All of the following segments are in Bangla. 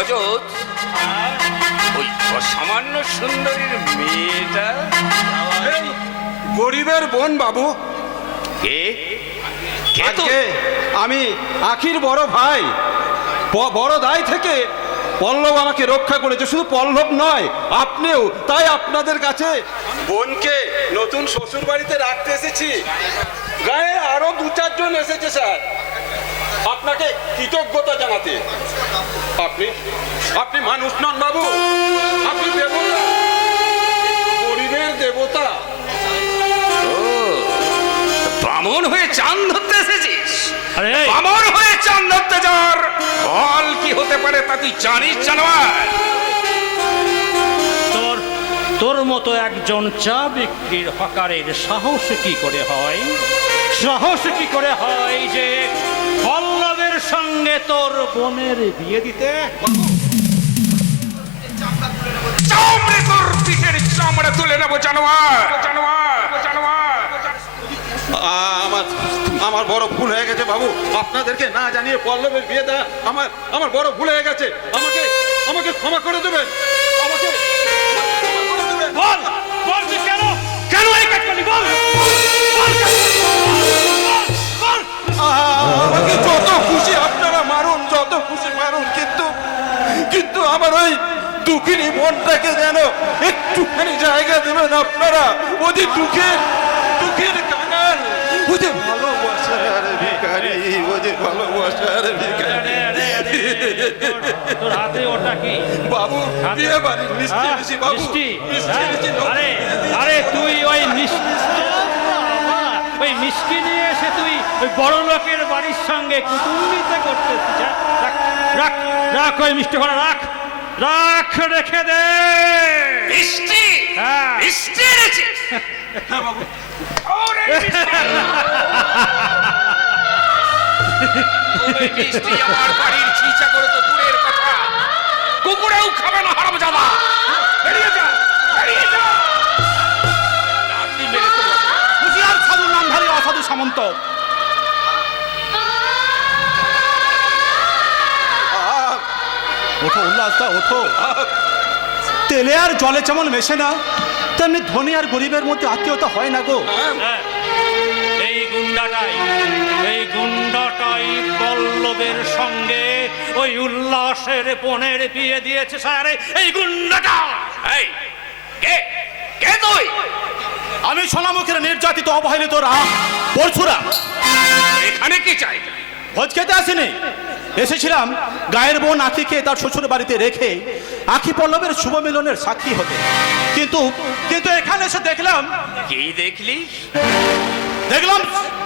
রজত, ওই অসামান্য সুন্দরীর মেয়েটা এই গরিবের বোন বাবু। কে? কে তো? আজকে আমি আখির বড় ভাই। বড় দায় থেকে পল্লব আমাকে রক্ষা করেছে, শুধু পল্লব নয় আপনিও। তাই আপনাদের কাছে বোনকে নতুন শ্বশুর বাড়িতে রাখতে এসেছি। গায়ে আরো 2-4 জন এসেছে স্যার, আপনাকে কৃতজ্ঞতা জানাতে। আপনি মানুষ নন বাবু, আপনি দেবতা, গরিবের দেবতা। বামন হয়ে চাঁদ ধরতে এসেছিস? বামন হয়ে চাঁদ ধরতে যাওয়ার ফল কি হতে পারে তা তুই জানিস জানোয়ার? তোর মতো একজন চা বিক্রির হকারের সাহস কি করে হয়? সাহস কি করে হয় যে পল্লবের সঙ্গে তোর বোনের বিয়ে দিতে? চামড়ে তোর পিঠের চামড়া তুলে নেবো জানোয়ার, জানোয়ার, জানোয়ার। আমার বড় ভুল হয়ে গেছে বাবু, আপনাদেরকে না জানিয়ে পল্লবের বিয়ে দেওয়া আমার বড় ভুল হয়ে গেছে। আমাকে ক্ষমা করে দেবেন, আমাকে ক্ষমা করে দেবেন। বল বল তুই কেন কেন এই কাজ করলি? বল বল বল। আমাকে যত খুশি আপনারা মারুন, যত খুশি মারুন, কিন্তু আমার ওই দুঃখিনী মনটাকে যেন একটুখানি জায়গা দেবেন আপনারা। ওদের দুঃখের কাঙাল, ওদের ভালোবাসার ভিখারি, ওদের ভালোবাসার ভিখারি। তোর হাতে ওটা কি বাবু বিয়ে বাড়ির মিষ্টি মিষ্টি বাবু, মিষ্টি? মিষ্টি মিষ্টি। আরে তুই ওই মিষ্টি নিয়ে এসে তুই ওই বড় লোকের বাড়ির সঙ্গে কুটুম্বিতা করতেছিস? রাখ রাখ ওই মিষ্টি ভরা রাখ, রেখে দে। মিষ্টি? হ্যাঁ। মিষ্টি এনেছিস? হ্যাঁ বাবু। ওরে মিষ্টি! ওই মিষ্টি আমার বাড়ির ছিচা করে তো দূরের কথা, কুকুরেও খাবে না হারামজাদা। বেরিয়ে যা, বেরিয়ে যা। লাঠি মেরে তোর হুঁশিয়ার, সাধুর নামধারী অসাধু সামন্ত। ওঠো উল্লাসদা, ওঠো। তেলে আর জলে যেমন মেশে না, তেমনি ধনী আর গরিবের মধ্যে আত্মীয়তা হয় না গো। হ্যাঁ, এই গুন্ডাটাই পল্লবের সঙ্গে ওই উল্লাসের বোনের বিয়ে দিয়েছে স্যার। এই গুন্ডাটা। এই কে? কে তুই? আমি সোনামুখের নির্যাতিত অবহেলিত পরশুরাম। এখানে কি চাই? ভোজ খেতে আসিনি, এসেছিলাম গায়ের বোন আখিকে তার শ্বশুর বাড়িতে রেখে আখি পল্লবের শুভ মিলনের সাক্ষী হতে। কিন্তু এখানে এসে দেখলাম। কি দেখলি? দেখলাম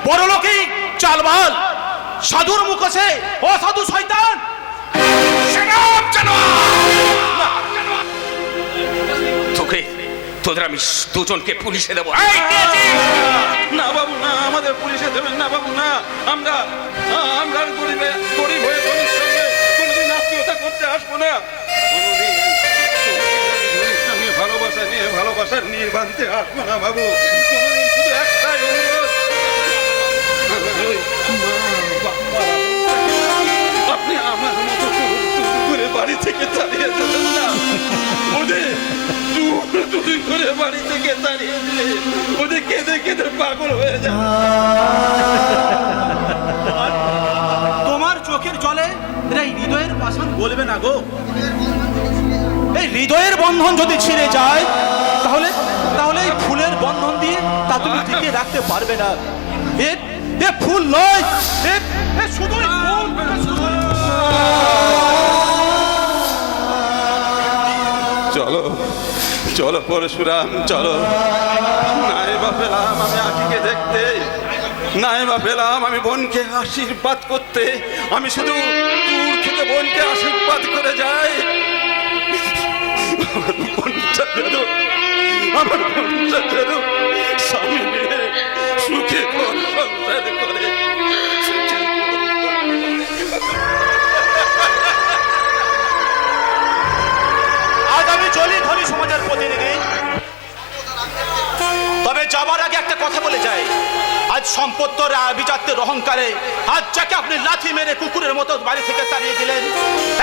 বড় লোকই চালবাল, সাধুর মুখোশে অসাধু শয়তান। তোদের আমি দুজনকে পুলিশে দেবো। না বাবু না, আমাদের পুলিশে দেবেন না বাবু, না। আমরা গরিব হয়ে ধনীর সঙ্গে কোনোদিন আত্মীয়তা করতে আসবো না। কোনোদিন ধনীর সঙ্গে ভালোবাসার নিয়ে বাঁধতে আসবো না বাবু। কোনোদিন শুধু একটাই অনুরোধ, আপনি আমার মতো করে বাড়ি থেকে তাড়িয়ে দেবেন না। ওদের দুদিন করে বাড়ি থেকে তাড়িয়ে দিলে ওদের কেঁদে কেঁদে পাগল হয়ে যায়। তোমার চোখের জলে এই হৃদয়ের পাষাণ বলবে না গো। এই হৃদয়ের বন্ধন যদি ছিঁড়ে যায়, তাহলে এই ফুলের বন্ধন দিয়ে তা তুমি টিকে রাখতে পারবে না। এ ফুল নয়, এ শুধুই ফুল। চলো পরশুরাম, চলো। নাইবা পেলাম আমি আখিকে দেখতে, নাইবা পেলাম আমি বোনকে আশীর্বাদ করতে। আমি শুধু দূর থেকে বোনকে আশীর্বাদ করে যাই। আমার বোনটা যেন স্বামী নিয়ে সুখে ঘর সংসার করে। আজ আমি চলি ধনী সমাজের প্রতিনিধি, তবে যাবার আগে একটা কথা বলে যাই। আজ আজ সম্পত্তর আভিজাত্যের অহংকারে আজ যাকে আপনি লাথি মেরে কুকুরের মতো বাড়ি থেকে তাড়িয়ে দিলেন,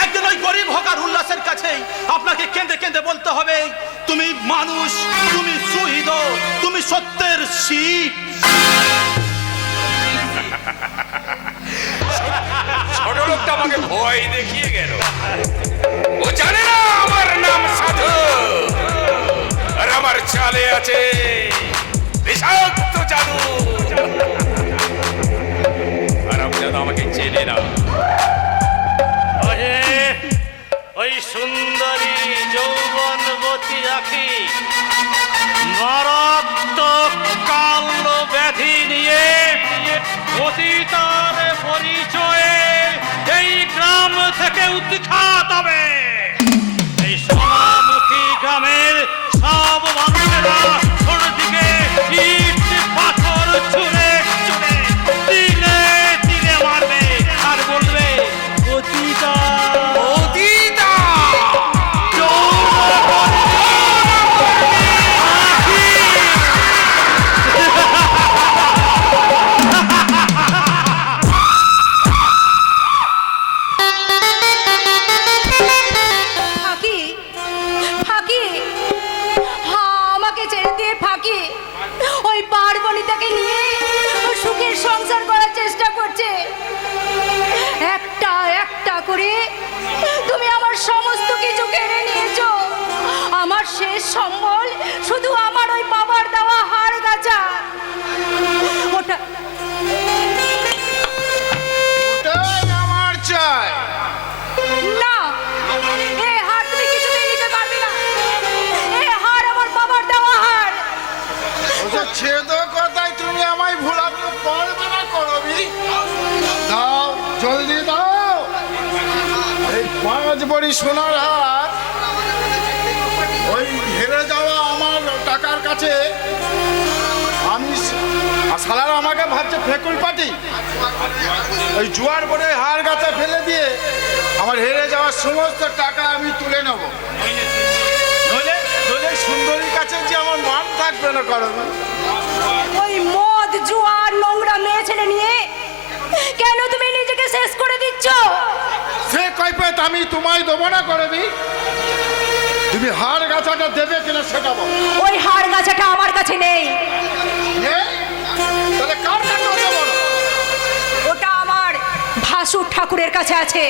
একদিন ওই গরিব হকার উল্লাসের কাছেই আপনাকে কেঁদে কেঁদে বলতে হবে, তুমি মানুষ, তুমি শহীদ, তুমি সত্যের শিব। ছোট লোকটা আমাকে ভয় দেখিয়ে গেল। ও জানে না আমার নাম সাধু, আর আমার চালে আছে বিষাক্ত জাদু। আর আপনারা আমাকে চেনে না। ওরে, ওই সুন্দরী যৌবনবতী আখি মারাত্মক কাল ব্যাধি নিয়ে অতীতার পরিচয়ে এই গ্রাম থেকে উৎখাত হবে। এই সোনামুখী গ্রামের সব মানুষেরা ওর দিকে ইট পাথর ছুঁড়ে ছুঁড়ে তিলে তিলে মারবে আর বলবে অতীতা অতীতা ফাঁকি ফাঁকি, হ্যাঁ আমাকে ছেড়ে দিয়ে ফাঁকি ওই পার্বণীটাকে নিয়ে সুখের সংসার করার চেষ্টা করছে। একটা একটা করে তুমি আমার সমস্ত কিছু কেড়ে নিয়েছো। আমার শেষ সম্বল শুধু আমার ওই বাবার দেওয়া হাড় গাছা। ওটা ওটাই আমার চাই। না, এ হার তুমি কিছুতেই নিতে পারবে না। এ হার আমার বাবার দেওয়া হার। ওটা ছেদ কথাই তুমি আমায় ভুলাতে পারবে না করবি। দাও, জলদি দাও। এই 5 ভরি সোনার হার ওই হেরে যাওয়া আমার টাকার কাছে আমি আর শালারা আমাকে ভাবছে ফেকুল পাটি। ওই জুয়ার পরে হার গাছে ফেলে দিয়ে আমার হেরে যাওয়ার সমস্ত টাকা আমি তুলে নেব। নইলে নইলে সুন্দরীর কাছে যে আমার মান থাকবে না করবি। ওই মদ জুয়া নোংরা মেয়ে ছেলে নিয়ে কেন তুমি নিজেকে শেষ করে দিচ্ছ? সে কৈফিয়ত আমি তোমায় দেবো না করবি। তুমি হার গাছাটা দেবে কিনা সেটা বল। ওই হাড় গাছাটা আমার কাছে নেই। নেই? তাহলে কার কাছে দেবো না? ওটা আমার ভাসুর ঠাকুরের কাছে আছে।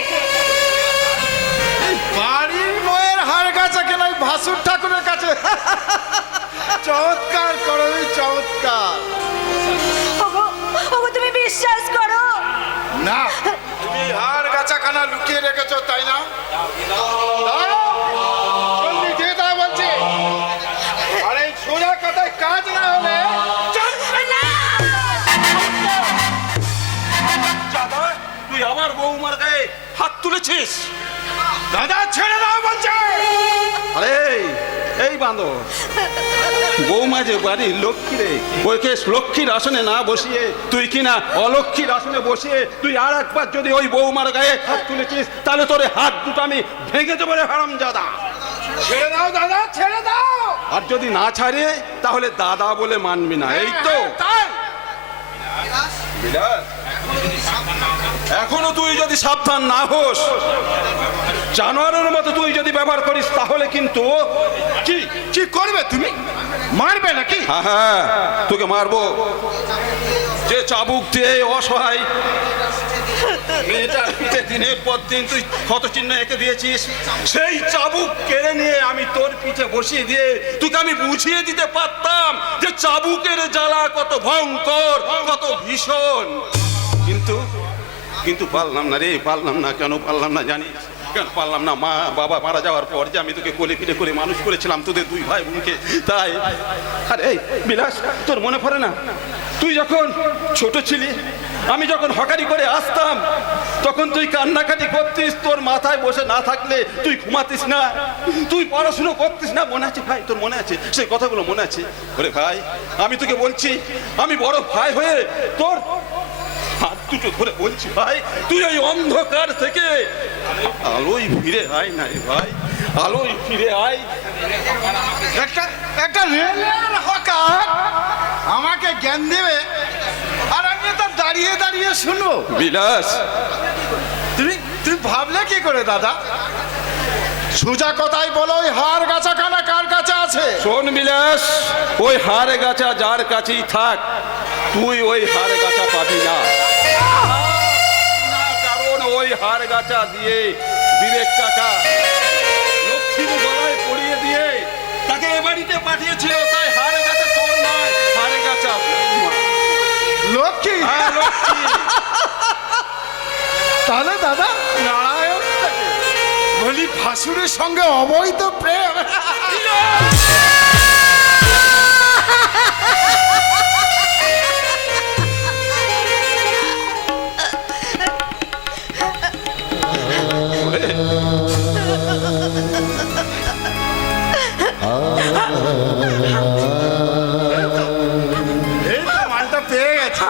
এই বাড়ির বইয়ের হার গাছা কেন ওই ভাসুর ঠাকুরের কাছে? চমৎকার করবি, চমৎকার। ওগো, ওগো তুমি বিশ্বাস করো? না, তুমি হার গাছা খানা লুকিয়ে রেখেছো তাই না? দাও, জলদি দিয়ে দাও বলছি। আর এই সোজা কথায় কাজ না হলে না! দাদা, তুই আমার বৌমার গায়ে হাত তুলেছিস? দাদা ছেড়ে দাও বলছে। আরে এই বাঁদর, বৌমা যে বাড়ির লক্ষ্মী রে, ওইকে লক্ষ্মীর আসনে না বসিয়ে তুই কিনা অলক্ষ্মীর আসনে বসিয়ে তুই আর একবার যদি ওই বৌমার গায়ে হাত তুলেছিস তাহলে তোর হাত দুটো আমি ভেঙে দেবো রে হারামজাদা। ছেড়ে দাও দাদা, ছেড়ে দাও। আর যদি না ছাড়ে তাহলে দাদা বলে মানবি না, এই তো? তাই বিলাস, এখনো তুই যদি সাবধান না হোস, জানোয়ারের মতো তুই যদি ব্যবহার করিস তাহলে কিন্তু কি কি করবে তুমি? মারবে নাকি? হ্যাঁ হ্যাঁ, তোকে মারবো। যে চাবুক দিয়ে অসহায় মেয়েটার পিঠে দিনের পর দিন তুই ক্ষত চিহ্ন এঁকে দিয়েছিস, সেই চাবুক কেড়ে নিয়ে আমি তোর পিঠে বসিয়ে দিয়ে তোকে আমি বুঝিয়ে দিতে পারতাম যে চাবুকের জ্বালা কত ভয়ঙ্কর, কত ভীষণ। কিন্তু পারলাম না রে, পারলাম না। কেন পারলাম না জানিস? কেন পারলাম না? মা বাবা মারা যাওয়ার পর যে আমি তোকে কোলে পিঠে করে মানুষ করেছিলাম, তোদের 2 ভাই বোনকে, তাই। আরে এই বিলাস, তোর মনে পড়ে না তুই যখন ছোট ছিলি, আমি যখন হকারি করে আসতাম তখন তুই কান্নাকাটি করতিস, তোর মাথায় বসে না থাকলে তুই ঘুমাতিস না, তুই পড়াশুনো করতিস না, মনে আছে ভাই? তোর মনে আছে সেই কথাগুলো? মনে আছে? ওরে ভাই, আমি তোকে বলছি, আমি বড় ভাই হয়ে তোর হাত দুটো ধরে বলছি ভাই, তুই ওই অন্ধকার থেকে আলোয় ফিরে আয় না রে ভাই, আলোয় ফিরে আয়। একটা রেলের হকার আমাকে জ্ঞান দেবে দাঁড়িয়ে দাঁড়িয়ে শুনবো? বিলাস, তুমি তুমি ভাবলে কি করে দাদা? সোজা কথাই বলো, ওই হার গাছাখানা কার কাছে আছে? শোন বিলাস, ওই হাড় গাছা যার কাছেই থাক, তুই ওই হাড় গাছা পাবি না। কারণ ওই হাড় গাছা দিয়ে বিবেক কাকা লক্ষ্মীর গলায় পরিয়ে দিয়ে তাকে এ বাড়িতে পাঠিয়েছিল। তাই হাড় গাছা তোর নয়, হাড় গাছা বৌমা। লক্ষ্মী? হ্যাঁ, লক্ষ্মী। তাহলে দাদা নারায়ণ বলি ভাসুরের সঙ্গে অবৈধ প্রেম? এই তো মালটা পেয়ে গেছে।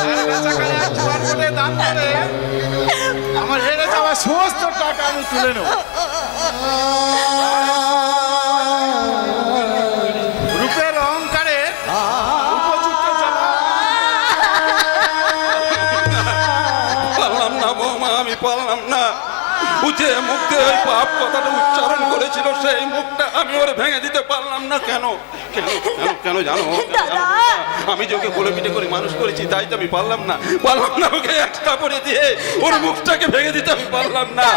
আর কাছাকাছি এক জোয়ার করে দান করে আমার হেরে যাওয়া সমস্ত টাকা আমি তুলে নেব। রূপের অহংকারে উপযুক্ত জবাব পারলাম না বৌমা, আমি পারলাম না। উঠে মুখ দিয়ে ওই পাপ কথাটা উচ্চারণ করেছিল, সেই মুখটা আমি ওর ভেঙে দিতে পারলাম না। কেন কেন কেন কেন জানো? আমি যে ওকে কোলে পিঠে করে মানুষ করেছি, তাই তো আমি পারলাম না। ওকে একটা করে দিয়ে ওর মুখটাকে ভেঙে দিতে আমি পারলাম না।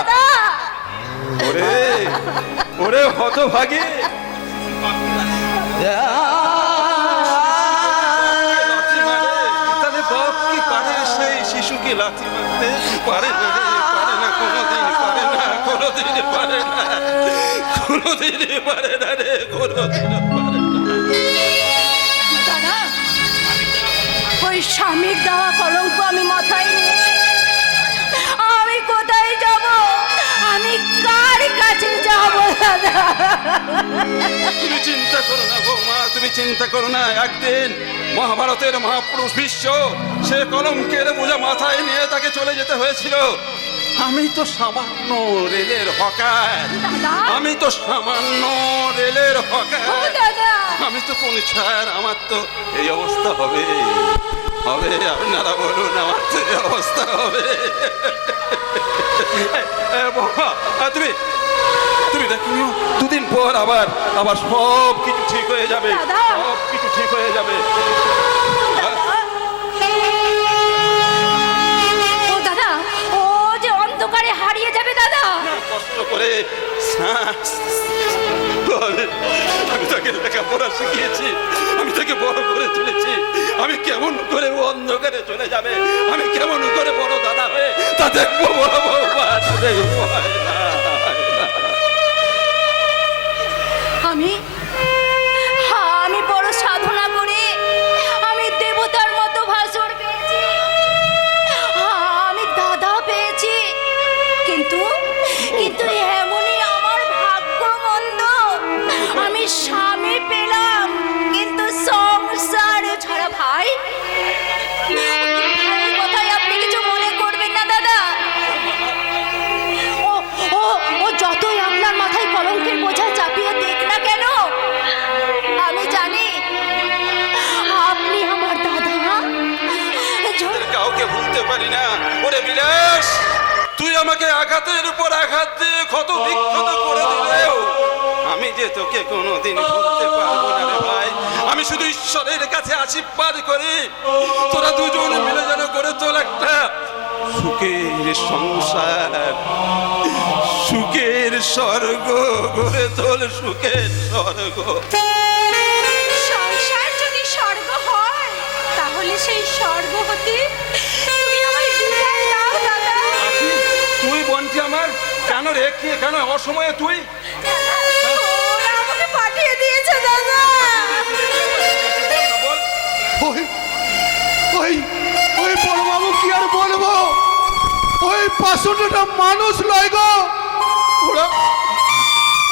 ওরে ওরে হতভাগী, লাথি মারে, তাহলে বাপ কি পারে সেই শিশুকে লাথি মারতে? পারে না রে, পারে না, কোনোদিন পারে না, কোনোদিন পারে না, কোনোদিন পারে না রে, কোনোদিন পারে না। দাদা, ওই স্বামীর দেওয়া কলঙ্ক আমি মাথায় নিয়ে আমি কোথায় যাব? আমি কার কাছে যাব দাদা? তুমি চিন্তা করো না বৌমা, তুমি চিন্তা করো না। একদিন মহাভারতের মহাপুরুষ ভীষ্ম সে কলঙ্কের বোঝা মাথায় নিয়ে তাকে চলে যেতে হয়েছিল। আমি তো সামান্য রেলের হকার, দাদা? আমি তো সামান্য রেলের হকার, ও দাদা, আমি তো কোন ছাড়, আমার তো এই অবস্থা হবে হবে আপনারা বলুন, আমার তো এই অবস্থা হবে। বাবা, তুমি তুমি দেখিও, দুদিন পর আবার আবার সব কিছু ঠিক হয়ে যাবে, দাদা। সব কিছু ঠিক হয়ে যাবে। ও দাদা, ও যে অন্ধকারে হারিয়ে যাবে দাদা। কষ্ট করে আমি তাকে লেখাপড়া শিখিয়েছি, আমি তাকে বড় করে তুলেছি। আমি কেমন করে ও অন্ধকারে চলে যাবে, আমি কেমন করে বড় দাদা হয়ে তা দেখবো, বড় বৌমা দেখবো। আমি বড় সাধনা করে আমি দেবতার মতো ভাসুর পেয়েছি, আমি দাদা পেয়েছি, কিন্তু কিন্তু এমনই আমার ভাগ্য মন্দ। আমি স্বামী পেলাম, কিন্তু সংসার ছাড়া। ভাই, ভাইয়ের কথায় আপনি কিছু মনে করবেন না দাদা। ও ও ও যতই আপনার মাথায় কলঙ্কের বোঝা চাপিয়ে দিক না কেন, আমি জানি আপনি আমার দাদা। কাউকে ভুলতে পারি না। ওরে বিলাস, তুই আমাকে আঘাতের উপর আঘাত দিয়ে ক্ষত বিক্ষত করে দিলেও আমি যে তোকে কোনোদিন ভুলতে পারবো না রে ভাই। আমি শুধু ঈশ্বরের কাছে আশীর্বাদ করি, তোরা দুজন মিলে যেন করে তোল একটা সুখের সংসার, সুখের স্বর্গ গড়ে তোল, সুখের স্বর্গ। সংসার যদি স্বর্গ হয়, তাহলে সেই স্বর্গ হতে তুমি আমায় বিদায় দাও দাদা। তুই বনছি আমার কেন রে? কি কেন অসময়ে তুই? ওরা আমাকে পাঠিয়ে দিয়েছে দাদা। বল। ওই ওই ওই বড়বাবু কি আর বলবো, ওই ৫০০টা মানুষ নয় গো, ওরা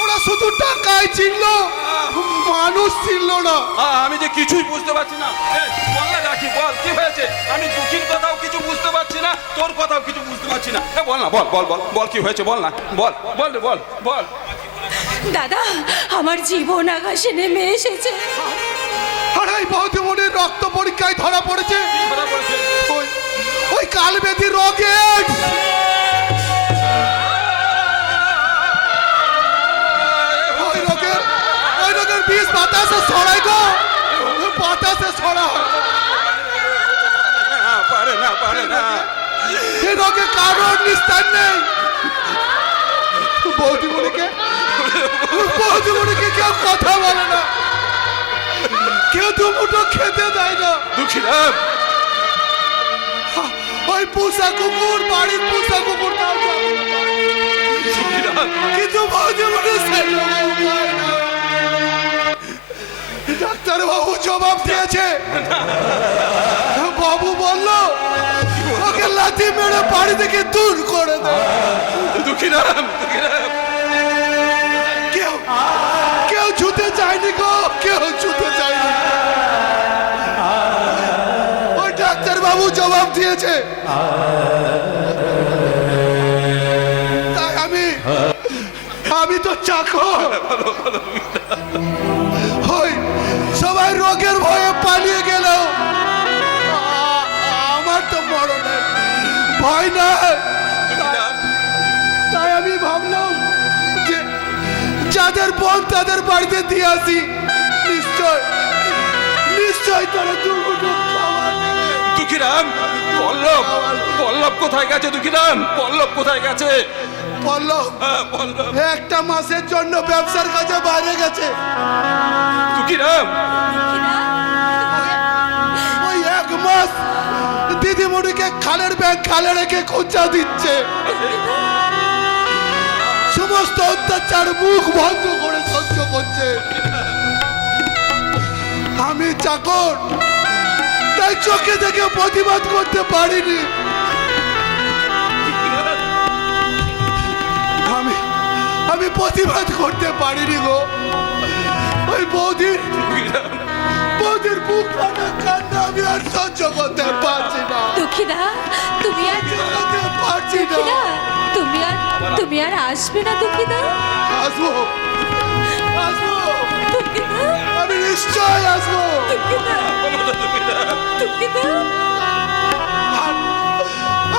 ওরা শুধু টাকায় চিনলো, মানুষ চিনলো না। আমি যে কিছুই বুঝতে পারছি না। বল না রাখি, বল কি হয়েছে? আমি দুঃখীর কথাও কিছু বুঝতে পারছি না, তোর কথাও কিছু বুঝতে পারছি না। বল না, বল বল বল বল কি হয়েছে? বল না, বল বল রে, বল বল। দাদা, আমার জীবন আকাশে নেমে এসেছে। আর এই বৌদিমণির রক্ত পরীক্ষায় ধরা পড়েছে ওই কালবেদী রোগে। ওই রোগের বিষ বাতাসে ছড়াই গো, বাতাসে ছড়া। এই রোগে কারোর নিস্তার নেই। বৌদিমণিকে কেউ কথা বলে না, কেউ দুমুঠো খেতে দেয় না। দুঃখীরাম, ওই পোষা কুকুর, বাড়ির পোষা কুকুর তাও কিন্তু ডাক্তার বাবু জবাব দিয়েছে। বাবু বলল ওকে লাথি মেরে বাড়ি থেকে দূর করে দেয়। দুঃখীরাম, কেউ ছুতে চায়নি গো, কেউ ছুতে চায়নি। ওই ডাক্তার বাবু জবাব দিয়েছে। তাই আমি তো চাকর। ওই সবাই রোগের ভয়ে পালিয়ে গেল, আমার তো মরণের ভয় নাই। তাই আমি ভাবলাম যে যাদের বোন তাদের বাড়িতে দিয়ে আসি, নিশ্চয় তারা দুর্ঘটনা খাবার দেবে। দুঃখীরাম, পল্লব কোথায় গেছে? দুঃখীরাম, পল্লব কোথায় গেছে? পল্লব একটা মাসের জন্য ব্যবসার কাজে বাইরে গেছে। দুঃখীরাম, ওই এক মাস দিদিমণিকে খালের ব্যাগ খালে রেখে খোঁচা দিচ্ছে। সমস্ত অত্যাচার মুখ বন্ধ করে সহ্য করছে। আমি চাকর, তাই চোখে দেখে প্রতিবাদ করতে পারিনি। আমি প্রতিবাদ করতে পারিনি গো। ওই বৌদির বুক ফাটা কান্না আমি আর সহ্য করতে পারছি না। দুঃখিদা, তুমি আর পারছি না। তুমি আর আসবে না দুঃখিদা? আসবো, দুঃখিদা, আমি নিশ্চয় আসবো। দুঃখিদা, আর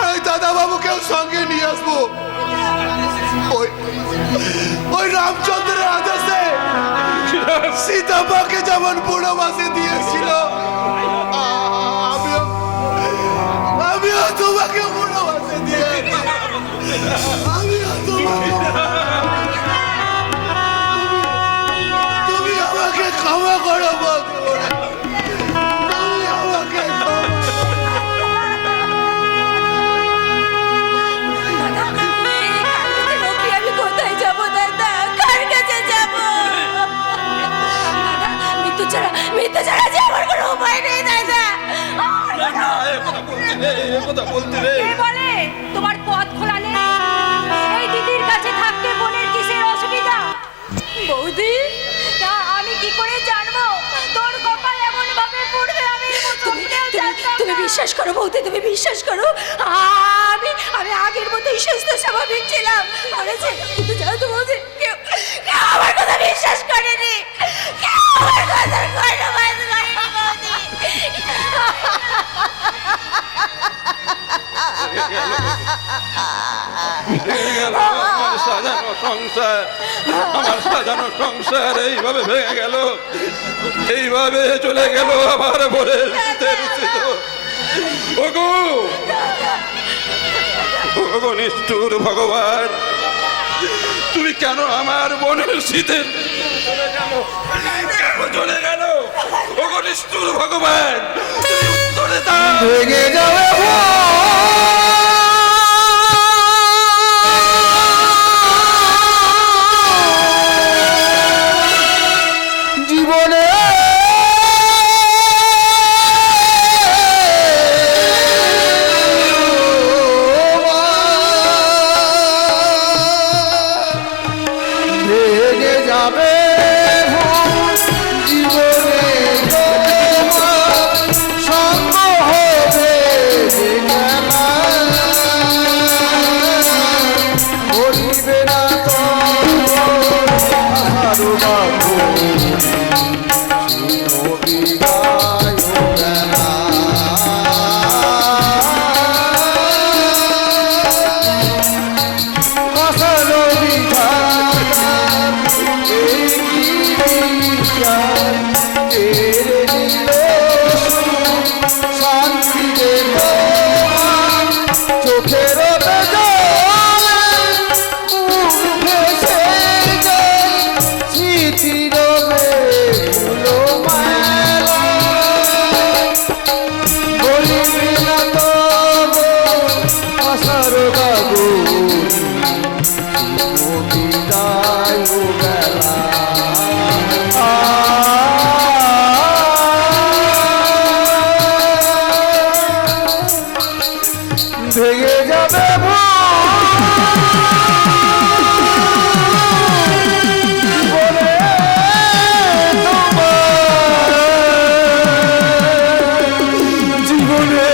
ওই দাদা বাবুকেও সঙ্গে নিয়ে আসবো। ওই রামচন্দ্রের আদেশে সীতা মাকে যেমন বুড়ো বাসে দিয়েছিল, আমিও তোমাকে বুড়ো বাসে দিয়ে, তুমি আমাকে ক্ষমা করো বন্ধু, তুমি আমাকে আমি কোথায় যাবো দাদা? কার কাছে যাবো? মৃত্যু ছাড়া যে আমার কোনো উপায় নেই দাদা। কে বলে তোমার পথ খোলা নেই? এই দিদির কাছে থাকতে বোনের কিসের অসুবিধা? বৌদি, তা আমি কি করে জানবো তোর কপাল এমন ভাবে পড়বে? তুমি বিশ্বাস করো বৌদি, তুমি বিশ্বাস করো। আমি আগের মতোই সুস্থ স্বাভাবিক ছিলাম, কিন্তু জানো তো বৌদি, কেউ আমার কথা বিশ্বাস করেনি, কেউ আমার কথা করেনি বৌদি। আমার সাজানো সংসার এইভাবে ভেঙে গেল, এইভাবে চলে গেল আমার বোনের ওগো নিষ্ঠুর ভগবান, তুমি কেন আমার বোনের শীতের কেন চলে গেল? ওগো নিষ্ঠুর ভগবান, তুমি উত্তরে দাও। ভেঙে যাবে জীবনে ভেঙে যাবে জীবনে সঙ্গ হবে বলিবে না তো আর কেড়ে নিল শান্তি রে তোমার চোখের বেদনা মুখ ভেসে যায় স্মৃতির বেগুলো মেলা বলিবি না তবে আশার গাগুলি বিদায় বেলা ভেঙে যাবে জীবনে তোমার জীবনে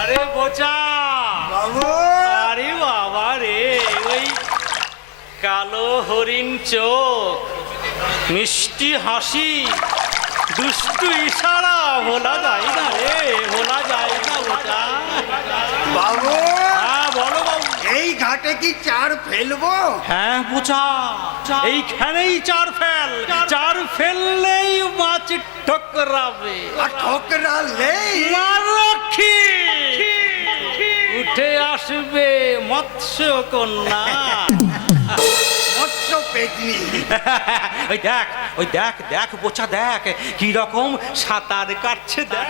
আরে বোচা বাবু আরে বাবা রে, ওই কালো হরিণ চোখ, মিষ্টি হাসি, দুষ্টু ইশারা ভোলা যায় না রে, ভোলা যায় না বোচা। বাবু হ্যাঁ বলো বাবু। এই ঘাটে কি চার ফেলবো? হ্যাঁ বোচা, এইখানেই চার ফেল, চার ফেললেই মাছ ঠকরাবে। আর ঠকরালেই মারক্ষী উঠে আসবে মৎস্য কন্যা। মৎস্য পেতনি। ওই দেখ, ওই দেখ, দেখ বোচা দেখ কি রকম সাঁতার কাটছে, দেখ।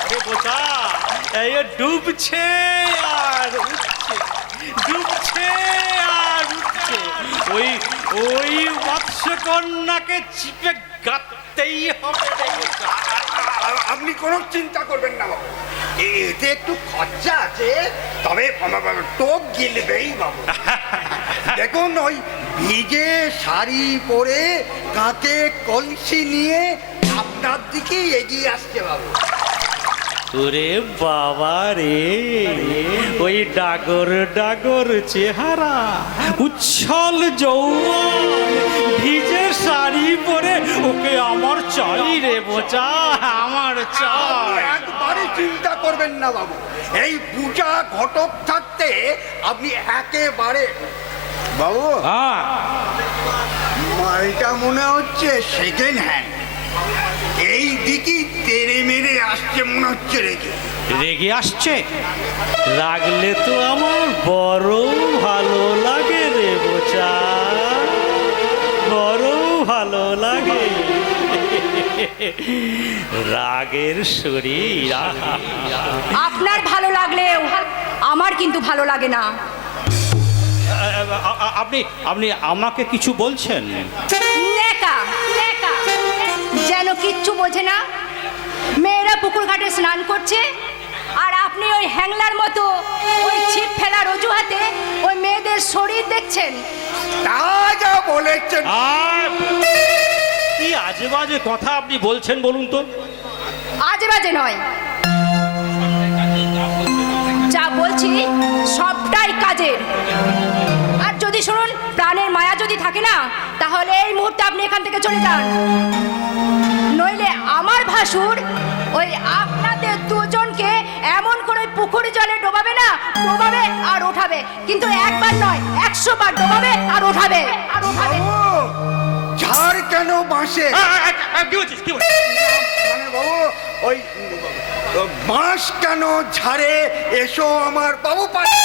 আরে বোচা, এই ডুবছে আর উঠছে, ডুবছে আর উঠছে। ওই মৎস্যকন্যাকে চিপে গাঁততেই হবে রে বোচা। আপনি কোনো চিন্তা করবেন না বাবু, এতে একটু খরচা আছে, তবে টোপ গিলবেই বাবু। দেখুন ওই ভিজে শাড়ি পরে কাঁধে কলসি নিয়ে আপনার দিকে এগিয়ে আসছে বাবু। ওরে বাবা রে, ওই ডাগর ডাগর চেহারা, উচ্ছল যৌবন, ভিজে শাড়ি পরে, ওকে আমার চাই রে বোচা, আমার চাই। একবারে চিন্তা করবেন না বাবু, এই পূজা ঘটক থাকতে আপনি একেবারে বাবু হ্যাঁ, এটা মনে হচ্ছে সেকেন্ড হ্যান্ড, এই দিকই তেড়ে মেরে আসছে মনে হচ্ছে রেখে। রেগে আসছে? রাগলে তো আমার বড় ভালো লাগে রে বোচা, বড় ভালো লাগে। রাগের শরীর, আহা। আপনার ভালো লাগলেও আমার কিন্তু ভালো লাগে না। আপনি আপনি আমাকে কিছু বলছেন? নেকা নেকা, যেন কিচ্ছু বোঝে না। মেয়েরা পুকুর ঘাটে স্নান করছে আর আপনি ওই হ্যাংলার মতো ওই ছিপ ফেলার অজুহাতে ওই মেয়েদের শরীর দেখছেন। তা যা বলেছেন আর কি আজে বাজে কথা আপনি বলছেন বলুন তো? আজে বাজে নয়, যা বলছি সবটাই কাজের। আর যদি শুনুন, প্রাণের মায়া যদি থাকে না, তাহলে এই মুহূর্তে আপনি এখান থেকে চলে যান, নইলে আমার ভাসুর ওই আপনাদের দুজনকে এমন করে পুকুর জলে ডোবাবে না, ডোবাবে আর ওঠাবে, কিন্তু একবার নয় 100 বার ডোবাবে আর ওঠাবে আর ওঠাবে। বাবু, ঝাড় কেন বাঁশে? কি বলছিস, কি বলছিস? মানে বাবু ওই বাঁশ কেন ঝাড়ে? এসো আমার বাবু পাশে।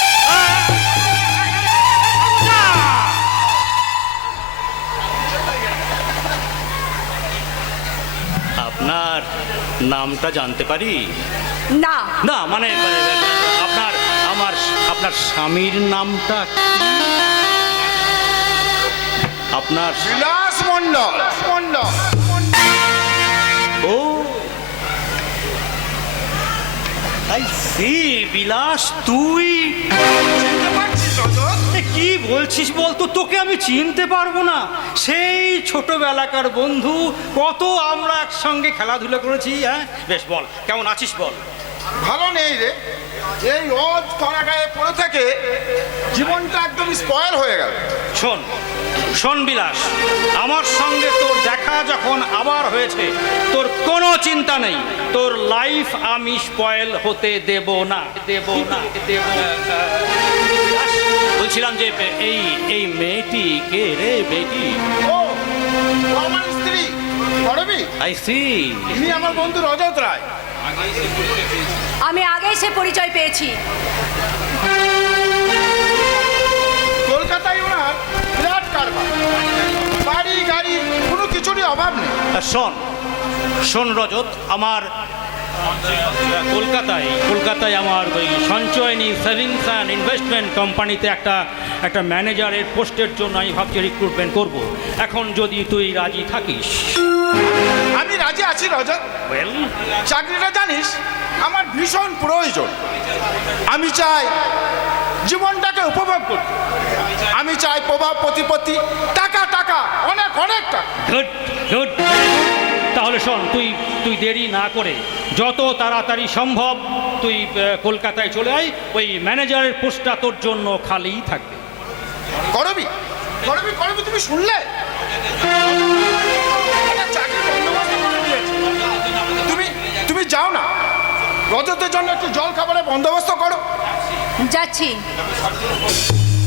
আপনার নামটা জানতে পারি? না না মানে আপনার স্বামীর নামটা কি? আপনার বিলাস মণ্ডল। ও আই সি, বিলাস তুই? এ, কি বলছিস বলতো, তোকে আমি চিনতে পারবো না? সেই ছোটবেলাকার বন্ধু, কত আমরা একসঙ্গে খেলাধুলা করেছি। হ্যাঁ বেশ, বল কেমন আছিস বল। ভালো নেই রে, এই রোজ কড়াগায়ে পড়ে থেকে জীবনটা একদম স্পয়েল হয়ে গেল। শোন শোন বিলাস, আমার সঙ্গে তোর দেখা যখন আবার হয়েছে, তোর কোনো চিন্তা নেই, তোর লাইফ আমি স্পয়েল হতে দেব না, দেব না, দেব না। বলছিলাম যে এই এই মেয়েটি কে রে বেটি? ও ও আমার স্ত্রী করবি, আই সি। ইনি আমার বন্ধু রজত রায়। আমি আগেই সে পরিচয় পেয়েছি। কলকাতায় ওনার বিরাট কারবার, বাড়ি গাড়ি কোনো কিছুরই অভাব নেই। শোন শোন রজত, আমার কলকাতায় আমার ওই সঞ্চয়নী সেভিংস অ্যান্ড ইনভেস্টমেন্ট কোম্পানিতে একটা ম্যানেজারের পোস্টের জন্য আমি ভাবছি রিক্রুটমেন্ট করব। এখন যদি তুই রাজি থাকিস। আমি রাজি আছি রজত। ওয়েল, চাকরিটা জানিস আমার ভীষণ প্রয়োজন। আমি চাই জীবনটাকে উপভোগ করতে, আমি চাই প্রভাব প্রতিপত্তি, টাকা টাকা অনেক অনেক টাকা। Good good. তাহলে শোন, তুই দেরি না করে যত তাড়াতাড়ি সম্ভব তুই কলকাতায় চলে আয়। ওই ম্যানেজারের পোস্টটা তোর জন্য খালিই থাকবে। করবি করবি করবি, তুমি শুনলে একটা চাকরির বন্দোবস্ত করে দিয়েছে। তুমি যাও না, রজতের জন্য একটু জল খাবারের বন্দোবস্ত করো। যাচ্ছি,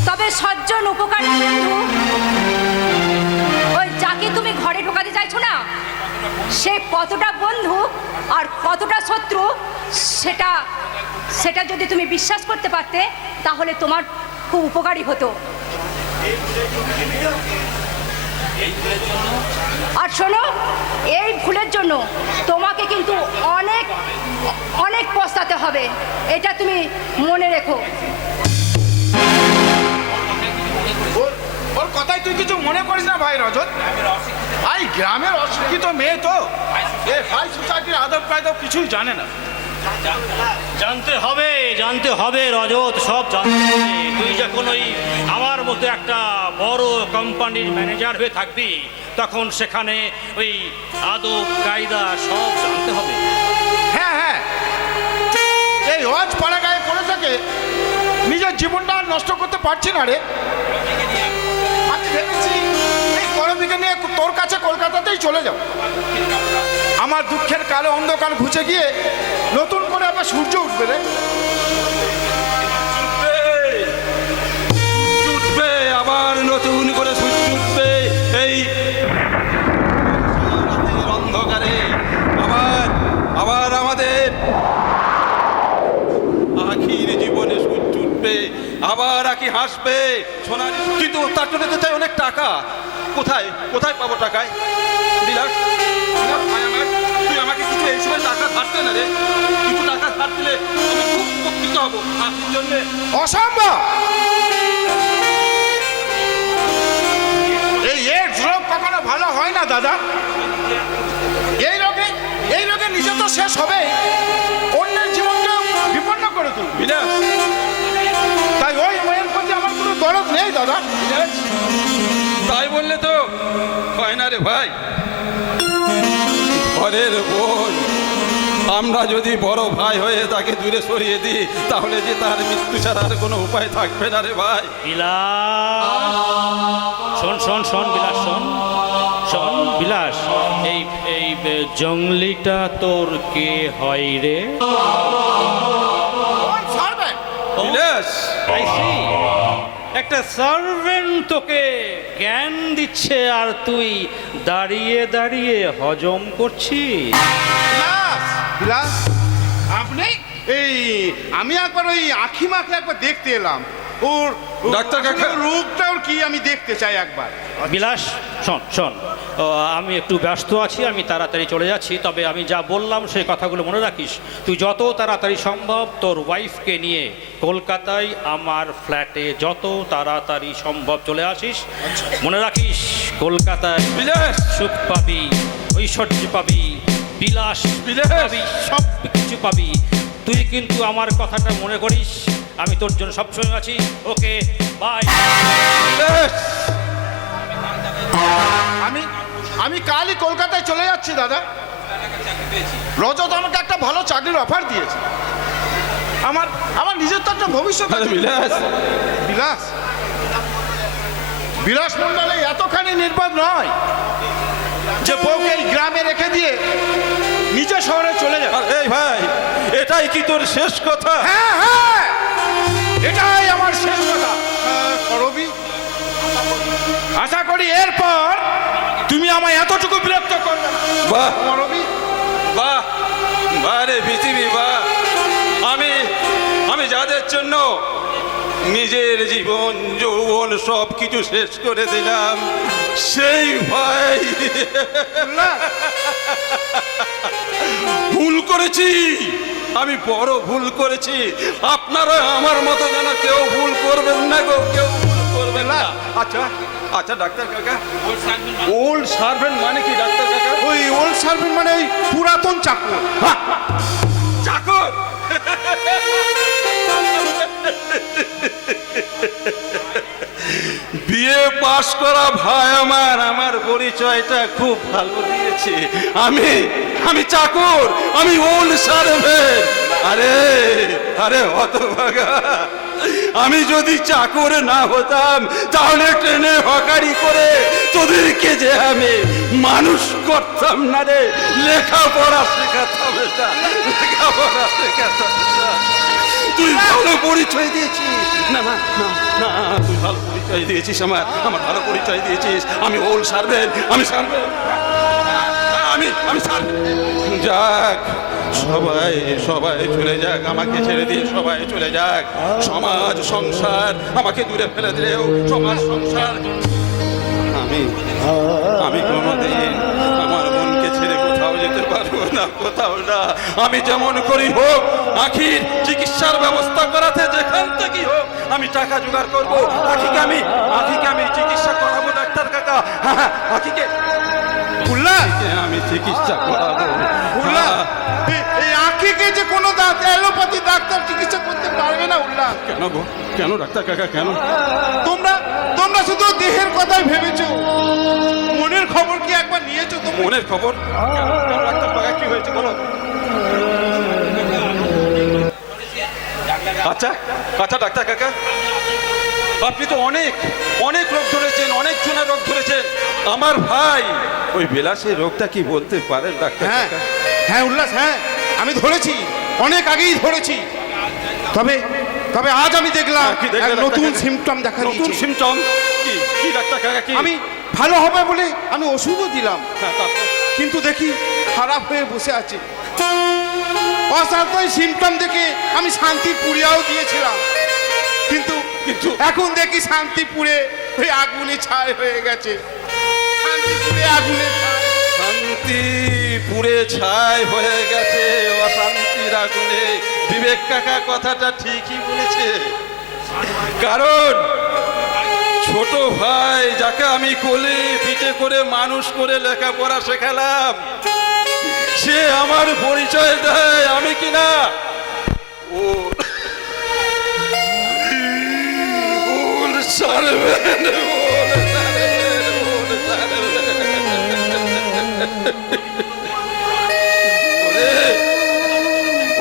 তবে সজ্জন উপকারী বন্ধু, ওই যাকে তুমি ঘরে ঢোকাতে চাইছো না, সে কতটা বন্ধু আর কতটা শত্রু সেটা যদি তুমি বিশ্বাস করতে পারতে, তাহলে তোমার খুব উপকারী হতো। আর শোনো, এই ভুলের জন্য তোমাকে কিন্তু অনেক অনেক পস্তাতে হবে, এটা তুমি মনে রেখো। ওর কথাই তুই কিছু মনে করিস না ভাই রজত। ভাই গ্রামের অশিক্ষিত মেয়ে তো, এ হাই সোসাইটির আদব কায়দব কিছুই জানে না। জানতে হবে রজত, সব জানতে হবে। তুই যখন ওই আমার মতো একটা বড় কোম্পানির ম্যানেজার হয়ে থাকবি, তখন সেখানে ওই আদব কায়দা সব জানতে হবে। হ্যাঁ হ্যাঁ, এই ওয়াজ পাড়া গায়ে পড়ে থাকে, নিজের জীবনটা আর নষ্ট করতে পারছি না রে। আমি ভেবেছি এই করবিকে নিয়ে তোর কাছে কলকাতাতেই চলে যাব। আমার দুঃখের কালো অন্ধকার ঘুচে গিয়ে নতুন করে আবার সূর্য উঠবে রে। উঠবে আবার নতুন করে সূর্য উঠবে। এই অন্ধকারে আবার আমাদের আখির জীবনে সূর্য উঠবে, আবার আখি হাসবে সোনালি। কিন্তু তার জন্য তো চাই অনেক টাকা। কোথায় কোথায় পাবো টাকায়? বিলাস, ভাই আমার, তুই আমাকে কিছু এই সময় টাকা ধারতে না রে। কিছু টাকা ধার দিলে আমি খুব উপকৃত হবো আখির জন্যে। অসম্ভব! এই এডস রোগ কখনো ভালো হয় না দাদা। এই রোগে নিজে তো শেষ হবে, অন্যের জীবনকে বিপন্ন করে তুলবে। বিলাস, তাই ওই মেয়ের প্রতি আমার কোনো দরদ নেই দাদা। বিলাস, তাই বললে তো হয় না রে ভাই। ঘরের বোন, আমরা যদি বড় ভাই হয়ে তাকে দূরে সরিয়ে দিই, তাহলে যে তার মৃত্যু ছাড়া আর কোনো উপায় থাকবে না রে ভাই। বিলাস, শোন বিলাস, শোন বিলাস, এই জঙ্গলিটা তোর কে হয় রে? বিলাস, I see. একটা সার্ভেন্ট তোকে জ্ঞান দিচ্ছে আর তুই দাঁড়িয়ে দাঁড়িয়ে হজম করছিস। বিলাস, আপনি আমি একবার ওই আখিমাকে একবার দেখতে এলাম। ওর ডাক্তার কাকা, আসলে রোগটা ওর কি আমি দেখতে চাই একবার। বিলাস, শোন, আমি একটু ব্যস্ত আছি, আমি তাড়াতাড়ি চলে যাচ্ছি। তবে আমি যা বললাম সেই কথাগুলো মনে রাখিস। তুই যত তাড়াতাড়ি সম্ভব তোর ওয়াইফকে নিয়ে কলকাতায় আমার ফ্ল্যাটে যত তাড়াতাড়ি সম্ভব চলে আসিস। মনে রাখিস, কলকাতায় বিলাস, সুখ পাবি, ঐশ্বর্য পাবি, বিলাস পাবি, সব কিছু পাবি। তুই কিন্তু আমার কথাটা মনে করিস, আমি তোর জন্য সবসময় আছি। ওকে, বাই। আমি কালই কলকাতায় চলে যাচ্ছি দাদা। রজত আমাকে একটা ভালো চাকরির অফার দিয়েছে। আমার নিজের তো একটা ভবিষ্যৎ আছে। বিলাস মন্ডলে এতখানি নির্বাদ নয় যে বউকে এই গ্রামে রেখে দিয়ে নিচে শহরে চলে যাবে। আর এই ভাই, এটাই কি তোর শেষ কথা? হ্যাঁ হ্যাঁ, এটাই আমার শেষ কথা। করবি, আশা করি এরপর তুমি আমায় এতটুকু বিরক্ত করবে না। বাহ করবি, বাহ, বাহ রে পৃথিবী বাহ। আমি যাদের জন্য নিজের জীবন যৌবন সব কিছু শেষ করে দিলাম, সেই ভাই ভুল করেছি, আমি বড় ভুল করেছি। আপনারা আমার মতো যেন কেউ ভুল করবেন না গো, কেউ ভুল করবেন না। আচ্ছা আচ্ছা ডাক্তার কাকা, ওল্ড সার্ভেন্ট মানে কি ডাক্তার কাকা? ওই ওল্ড সার্ভেন্ট মানে ওই পুরাতন চাকর। চাকর? বিয়ে পাশ করা ভাই আমার পরিচয়টা খুব ভালো দিয়েছে। আমি চাকর, আমি ওল্ড সার্ভেন্ট। আরে হতভাগা, আমি যদি চাকর না হতাম তাহলে ট্রেনে হকারি করে তোদেরকে যে আমি মানুষ করতাম না রে, লেখাপড়া শেখাতাম। লেখাপড়া শেখাতাম। তুই ভালো পরিচয় দিয়েছিস। না না না না, তুই ভালো পরিচয় দিয়েছিস, আমার ভালো পরিচয় দিয়েছিস। আমি ওল্ড সার্ভেন্ট, আমি সার্ভেন্ট, আমি সার্ভেন্ট। যাক, সবাই চলে যাক, আমাকে ছেড়ে দিয়ে সবাই চলে যাক। সমাজ সংসার আমাকে দূরে ফেলে দিলেও সমাজ সংসার আমি কোনোদিন আমার মনকে ছেড়ে কোথাও যেতে পারবো না, কোথাও না। আমি যেমন করি হোক, আখির চিকিৎসার ব্যবস্থা করাতে যেখান থেকে হোক আমি টাকা জোগাড় করবো। আখিকে আমি চিকিৎসা করাবো ডাক্তার কাকা। হ্যাঁ, আখিকে আমি চিকিৎসা করাবো। এই আঁখিকে যে কোনো অ্যালোপ্যাথি ডাক্তার চিকিৎসা করতে পারবে না। উল্লাস, কেন গো, কেন ডাক্তার কাকা, কেন? তোমরা শুধু দেহের কথাই ভেবেছো, মনের খবর কি একবার নিয়েছো? তো মনের খবর কেন ডাক্তার কাকা, কি হয়েছে বলো? আচ্ছা আচ্ছা ডাক্তার কাকা, আপনি তো অনেক রোগ ধরেছেন, অনেক জনের রোগ ধরেছেন। আমার ভাই ওই বিলাসের রোগটা কি বলতে পারেন ডাক্তার হ্যাঁ কাকা? হ্যাঁ উল্লাস, হ্যাঁ আমি ধরেছি, অনেক আগেই ধরেছি। তবে আজ আমি দেখলাম কি দেখলেন এক ডাক্তার নতুন কাকা? সিমটম দেখা নতুন দিয়েছে। সিমটম? কি ডাক্তার কাকা, কি? আমি ভালো হবে বলে আমি ওষুধও দিলাম, হ্যাঁ, তারপর? কিন্তু দেখি খারাপ হয়ে বসে আছে। অসাধারণ সিমটম দেখে আমি শান্তিপুরিয়াও দিয়েছিলাম, কিন্তু এখন দেখি শান্তিপুরে ওই আগুনে ছাই হয়ে গেছে। শান্তিপুরে আগুনে ছাই, শান্তিপুরে ছাই হয়ে গেছে অশান্তির আগুনে। বিবেক কাকা কথাটা ঠিকই বলেছে, কারণ ছোট ভাই যাকে আমি কোলে পিঠে করে মানুষ করে লেখাপড়া শেখালাম, সে আমার পরিচয় দেয় আমি কিনা ওর সার্ভেন্ট।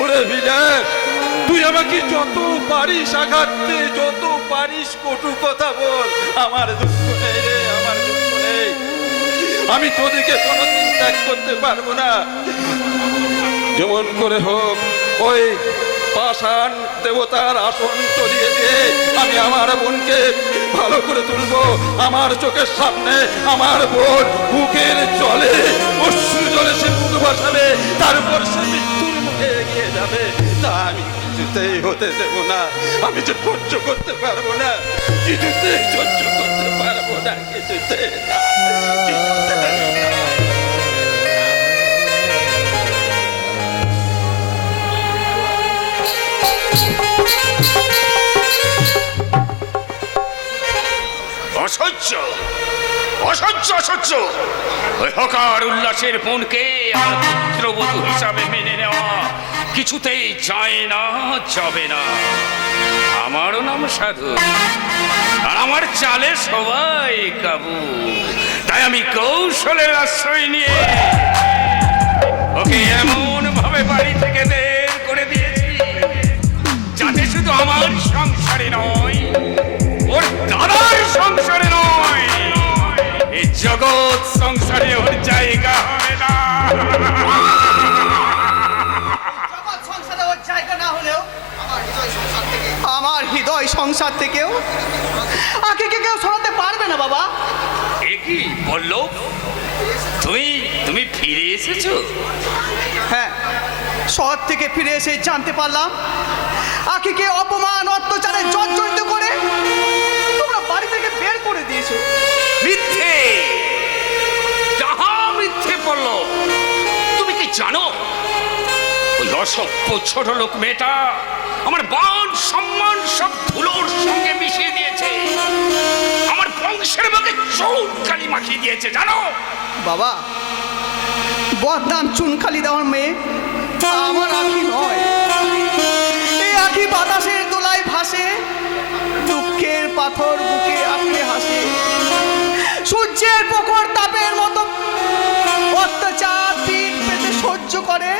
ওরে বিলাস, তুই আমাকে যত পারিস আঘাত দে, যত পারিস কটু কথা বল, আমার দুঃখ নেই রে, আমার দুঃখ নেই। আমি তোদেরকে কোনোদিন ত্যাগ করতে পারবো না। যেমন করে হোক ওই পাষাণ দেবতার আসন তলিয়ে দিয়ে আমি আমার বোনকে ভালো করে তুলবো। আমার চোখের সামনে আমার বোন বুকের জলে অশ্রু জলে সে মুখ ভাসাবে, তারপর সে মৃত্যুর মুখে এগিয়ে যাবে। তা আমি কিছুতেই হতে দেব না, আমি যে সহ্য করতে পারবো না, কিছুতেই সহ্য করতে পারবো না, কিছুতেই না, কিছুতেই না। অসহ্য অসহ্য অসহ্য! ওই হকার উল্লাসের বোনকে আমার পুত্রবধূ হিসাবে মেনে নেওয়া কিছুতেই যায় না, যাবে না। আমারও নাম সাধু, আর আমার চালে সবাই কাবু। তাই আমি কৌশলের আশ্রয় নিয়ে ওকে এমন ভাবে বাড়ি থেকে বের করে দিয়েছি যাতে শুধু আমার সংসারে নয়, ওর দাদার সংসারে নয়, এই জগৎ সংসারে ওর জায়গা হবে না। সংসার থেকেও আখিকে কেউ সরাতে পারবে না বাবা। এ কি বললো? তুমি ফিরে এসেছো? হ্যাঁ, শহর থেকে ফিরে এসে জানতে পারলাম আখিকে অপমান অত্যাচারে জর্জরিত করে তোমরা বাড়ি থেকে বের করে দিয়েছো। মিথ্যে, যাহা মিথ্যে বললো। তুমি কি জানো ওই অসভ্য ছোট লোক মেয়েটা আমার মান সম্মান সব ধুলোর সঙ্গে মিশিয়ে দিয়েছে, আমার বংশের মুখে চুনকালি মাখিয়ে দিয়েছে, জানো? বাবা, বদনাম চুনখালি দেওয়ার মেয়ে আমার আখি নয়। এই আখি বাতাসের দোলায় ভাসে, দুঃখের পাথর বুকে আঁকড়ে হাসে, সূর্যের প্রখর তাপের মতো অত্যাচার পিঠ পেতে সহ্য করে,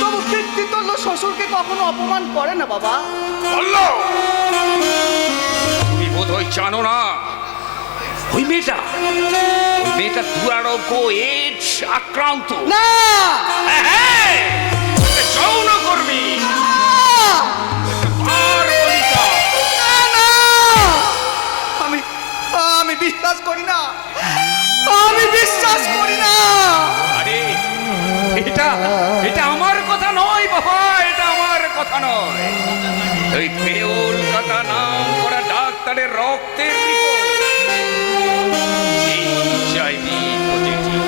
তবু পিতৃতুল্য শ্বশুরকে কখনো অপমান করে না বাবা। বললো তুমি বোধহয় জানো না ওই মেয়েটা দুরারোগ্য এইডস আক্রান্ত। না, হ্যাঁ, যৌন কর্মী আর বলিতা। আমি বিশ্বাস করি না, আমি বিশ্বাস করি না। আরে এটা আমার কথা নয় বাবা, এটা আমার কথা নয়। ওই কলকাতা নাম করা ডাক্তারের রক্তের রিপোর্ট। HIV positive.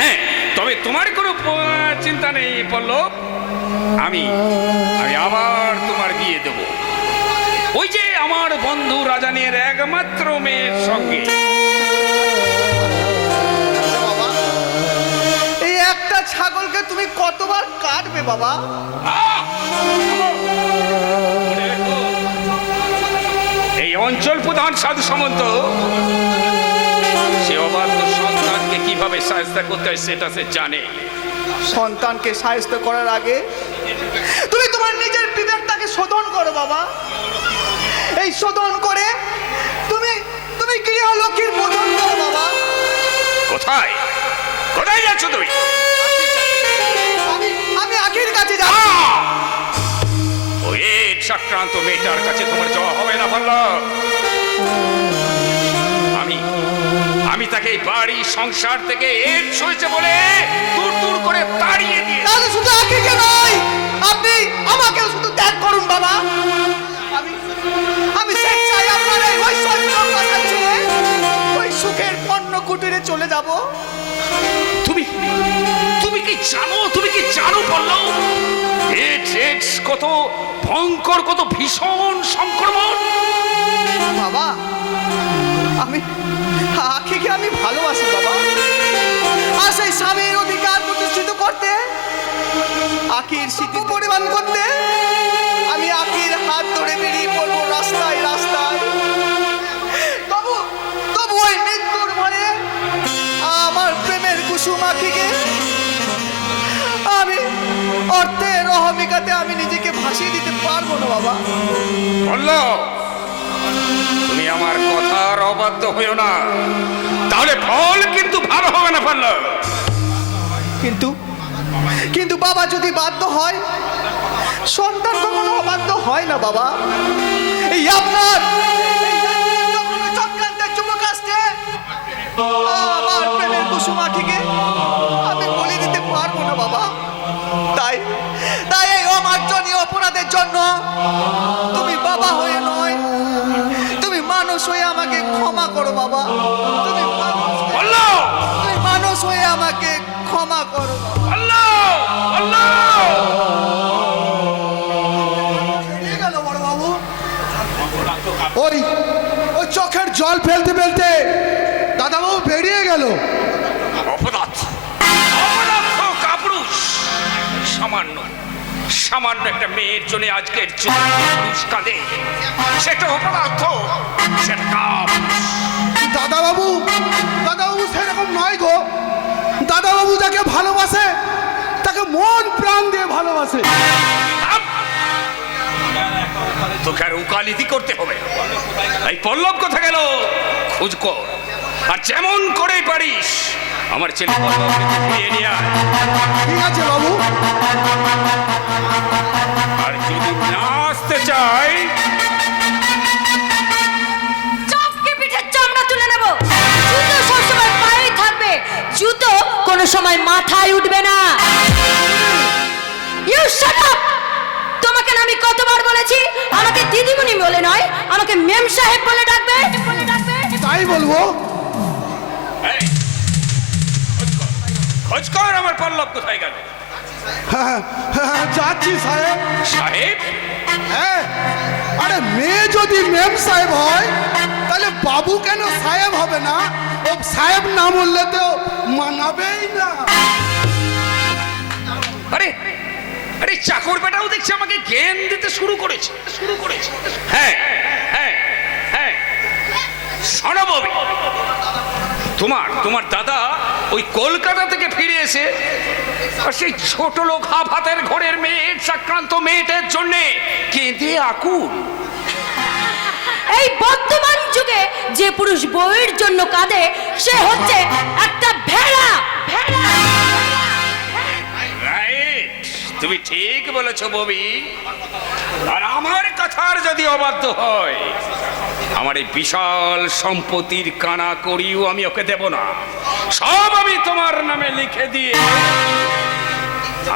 হ্যাঁ, তবে তোমার কোনো চিন্তা নেই পল্লব, আমি আবার তোমার বিয়ে দেব ওই যে আমার বন্ধু রাজানের একমাত্র মেয়ের সঙ্গে। বাবা, এই একটা ছাগলকে তুমি কতবার কাটবে বাবা? মনে রেখো, এই অঞ্চল প্রধান সাধু সামন্ত সে অবাধ্য সন্তানকে কিভাবে সাহায্য করতে হয় সেটা সে জানে। সন্তানকে সাহায্য করার আগে তুমি তোমার নিজের বিবেকটাকে শোধন করো বাবা। এই শোধন করে তুমি গৃহলক্ষ্মীর বোধন করো বাবা। কোথায় যাচ্ছ তুমি? আমি আখির কাছে যাব। ওই এইডস আক্রান্ত মেয়েটার কাছে তোমার যাওয়া হবে না বললাম। আমি তাকে এই বাড়ি সংসার থেকে এইডস হয়েছে বলে দূর করে তাড়িয়ে দিয়ে। তাহলে শুধু আখিকে নয়, আপনি আমাকেও শুধু ত্যাগ করুন বাবা। আমি স্বেচ্ছায় আপনার এই ঐশ্বর্য কথা ছেড়ে ওই সুখের পণ্য কুটিরে চলে যাব। তুমি কি জানো বললো এইডস কত ভয়ঙ্কর, কত ভীষণ সংক্রমণ? বাবা, আখিকে আমি ভালোবাসি বাবা। আর সেই স্বামীর অধিকার প্রতিষ্ঠিত করতে, আখির স্মৃতি পরিমাণ করতে আমি আখির হাত ধরে বেরিয়ে পড়বো রাস্তায় রাস্তায়। তবু ওই মৃত্যুর ভয়ে আমার প্রেমের কুসুম আখিকে আমি অর্থের অহমিকাতে আমি নিজেকে ভাসিয়ে দিতে পারবো না বাবা। বললো তুমি আমার কথার অবাধ্য হইও না, তাহলে ফল কিন্তু ভালো হবে না। বললো কিন্তু বাবা যদি বাধ্য হয়, সন্তান কখনো অবাধ্য হয় না বাবা। এই আপনার চক্রান্তের চুমুক আসছে আমার প্রেমের কুসুম আখিকে আমি বলে দিতে পারবো না বাবা। তাই এই অমার্জনীয় অপরাধের জন্য তুমি বাবা হয়ে নয়, তুমি মানুষ হয়ে আমাকে ক্ষমা করো বাবা। তুমি মানুষ হয়ে আমাকে ক্ষমা করো। ওই চোখের জল ফেলতে ফেলতে দাদাবাবু বেরিয়ে গেল। সামান্য একটা মেয়ের জন্য আজকের পুরুষ কাঁদে, সেটা অপরাধ, সেটা কাপুরুষ। দাদাবাবু সেরকম নয় গো। দাদাবাবু যাকে ভালোবাসে তাকে মন প্রাণ দিয়ে ভালোবাসে। তোকে আর উকালতি করতে হবে। এই পল্লব কোথা গেল খোঁজ কর, আর যেমন করে পারিস আমার ছেলে পল্লবকে ফিরিয়ে নিয়ে আয়। ঠিক আছে বাবু। আর যদি না আসতে চায় কোনো সময় মাথায় উঠবে না। You shut up! তোমাকে না আমি কতবার বলেছি আমাকে দিদিমণি বলে নয়, আমাকে মেম সাহেব বলে ডাকবে। তাই বলবো। এই, খোঁজ কর আমার পল্লব কোথায় গেল। হ্যাঁ, হ্যাঁ, যাচ্ছি সাহেব। সাহেব, হ্যাঁ, আরে মেয়ে যদি মেম সাহেব হয় তাহলে বাবু কেন সাহেব হবে না? ও সাহেব না বললে তো মানাবেই না। আরে আরে চাকর বেটাও দেখছি আমাকে জ্ঞান দিতে শুরু করেছে। হ্যাঁ হ্যাঁ হ্যাঁ, শোনো ববি, তোমার দাদা ওই কলকাতা থেকে ফিরে এসে আর সেই ছোট লোক হাফ হাতের ঘরের মেয়ে আক্রান্ত মেয়েটার জন্য কেঁদে আকুল। এই বর্তমান যুগে যে পুরুষ বউয়ের জন্য কাঁদে সে হচ্ছে একটা ভেড়া। রাইট, তুমি ঠিক বলেছো ববি। আর আমার কথার যদি অবাধ্য হয়, আমার এই বিশাল সম্পত্তির কানা করিও আমি ওকে দেব না। সব আমি তোমার নামে লিখে দিয়ে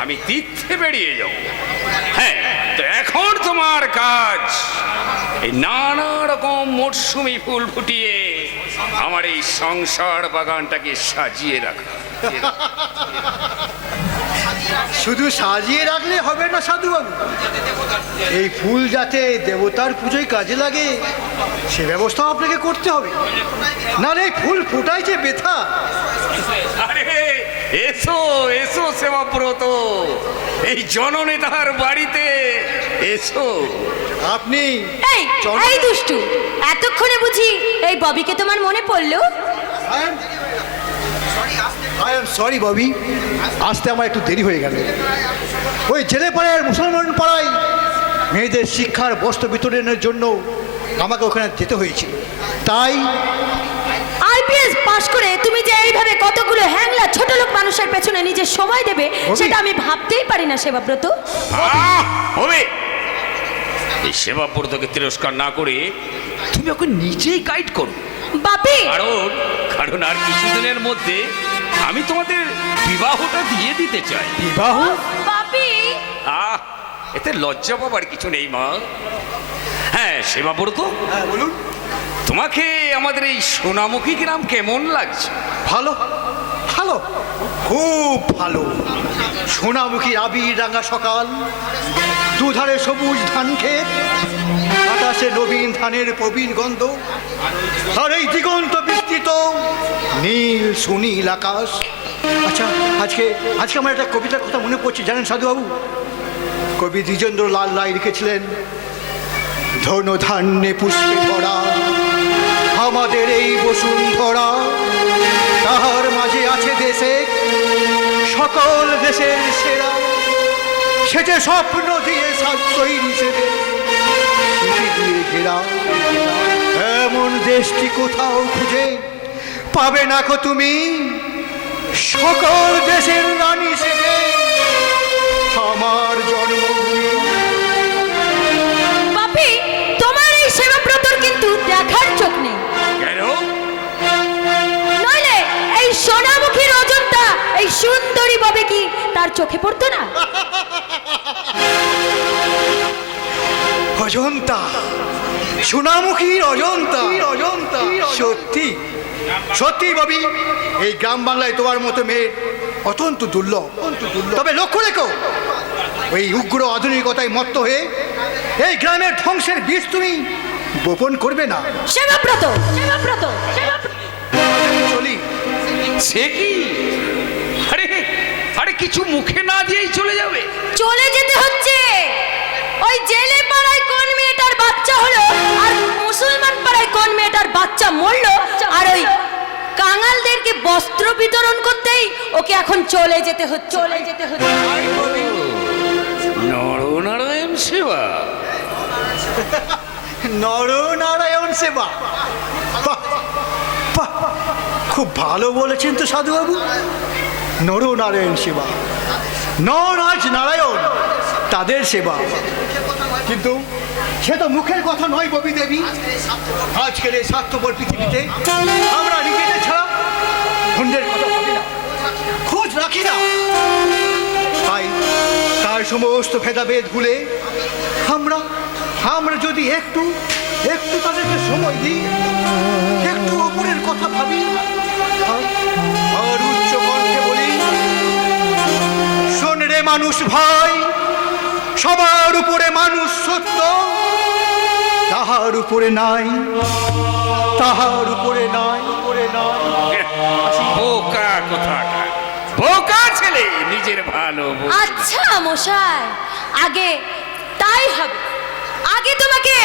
আমি তীর্থে বেরিয়ে যাব। হ্যাঁ, তো এখন তোমার কাজ এই নানা রকম মরশুমি ফুল ফুটিয়ে আমার এই সংসার বাগানটাকে সাজিয়ে রাখা। শুধু সাজিয়ে রাখলে হবে না সাধুবাবু, এই ফুল যাতে দেবতার পুজোয় কাজে লাগে সে ব্যবস্থা আপনাকে করতে হবে। নাহলে এই ফুল ফোটাই যে ব্যথা। আরে এসো এসো সেবাব্রত, এই জননেতার বাড়িতে এসো। আপনি এই দুষ্টু, এতক্ষণে বুঝি এই ববিকে তোমার মনে পড়লো? আই এম সরি ববি, আসতে আমার একটু দেরি হয়ে গেল। ওই জেলে পাড়ায় মুসলমান পাড়ায় মেয়েদের শিক্ষার বস্ত্র বিতরণের জন্য আমাকে ওখানে যেতে হয়েছিল। তাই আইপিএস পাশ করে তুমি যে এইভাবে কতগুলো হ্যাংলা ছোট লোক মানুষের পেছনে নিজে সময় দেবে সেটা আমি ভাবতেই পারি না সেবাব্রত। হবে এই সেবাব্রতকে তিরস্কার না করে তুমি ওকে নিজেই গাইড করো। বাপি, কারণ আর কিছুদিনের মধ্যে আমি তোমাদের বিবাহটা দিয়ে দিতে চাই। বিবাহ? বাপি, এতে লজ্জা পাবার কিছু নেই মা। হ্যাঁ সেবাব্রত, হ্যাঁ বলুন। তোমাকে আমাদের এই সোনামুখী গ্রাম কেমন লাগছে? ভালো ভালো, খুব ভালো। সোনামুখী আবির রাঙা সকাল, দুধারে সবুজ ধান ক্ষেত, আকাশে নবীন ধানের প্রবীণ গন্ধ, আর এই দিগন্ত বিস্তৃত নীল সুনীল আকাশ। আচ্ছা, আজকে আজকে আমার একটা কবিতার কথা মনে পড়ছে, জানেন সাধুবাবু? কবি দ্বিজেন্দ্র লাল রায় লিখেছিলেন, ধন ধান্যে পুষ্পে ভরা আমাদের এই বসুন্ধরা, তাহার মাঝে আছে দেশে সকল দেশের সেরা, সে যে স্বপ্ন দিয়ে তৈরি সেরে দিয়ে ঘেরা, এমন দেশটি কোথাও খুঁজে পাবে না কো তুমি, সকল দেশের রানী সেজে আমার জন্মভূমি। বাপি, তোমার এই সেবাব্রতর কিন্তু দেখার চোখ নেই। কেন? নইলে এই সোনামুখীর ওজনটা এই সুন্দরী ববে কি তার চোখে পড়তো না? অজন্তা, সোনামুখীর অজন্তা, অজন্তা, সত্যি সত্যি ববি, এই গ্রাম বাংলায় তোমার মতো মেয়ে অত্যন্ত দুর্লভ। তবে লক্ষ্য রেখো, ওই উগ্র আধুনিকতায় মত্ত হয়ে এই গ্রামের ধ্বংসের বীজ তুমি বপন করবে না। সেবাব্রত, চলি। সে কি? আরে আরে কিছু মুখে না দিয়েই চলে যাবে? চলে যেতে হচ্ছে। ওই জেলে পাড়ায় কোন মেয়েটার বাচ্চা হলো আর মুসলমান পাড়ায় কোন মেয়েটার বাচ্চা মরলো, আর ওই কাঙালদেরকে বস্ত্র বিতরণ করতেই ওকে এখন চলে যেতে হচ্ছে। নরনারায়ণ সেবা, নরনারায়ণ সেবা, বাহ, বাহ, খুব ভালো বলেছেন তো সাধুবাবু। নরনারায়ণ সেবা, নর আজ নারায়ণ তাদের সেবা। কিন্তু সে তো মুখের কথা নয় ববি দেবী। আজকের এই স্বার্থপর পৃথিবীতে আমরা নিজেদের ছাড়া অন্যের কথা ভাবি না, খুব রাখি না। তাই তার সমস্ত ভেদাভেদ ভুলে আমরা আমরা যদি একটু একটু তাদেরকে সময় দিই, একটু অপরের কথা ভাবি, আর উচ্চ কণ্ঠে বলি, শোন রে মানুষ ভাই, সবার উপরে মানুষ সত্য, তাহার উপরে নাই, তাহার উপরে নাই, উপরে নাই। বোকা কোথাকার, বোকা ছেলে, নিজের ভালো বোঝে না। আচ্ছা মশাই, আগে তাই হবে। আগে তোমাকে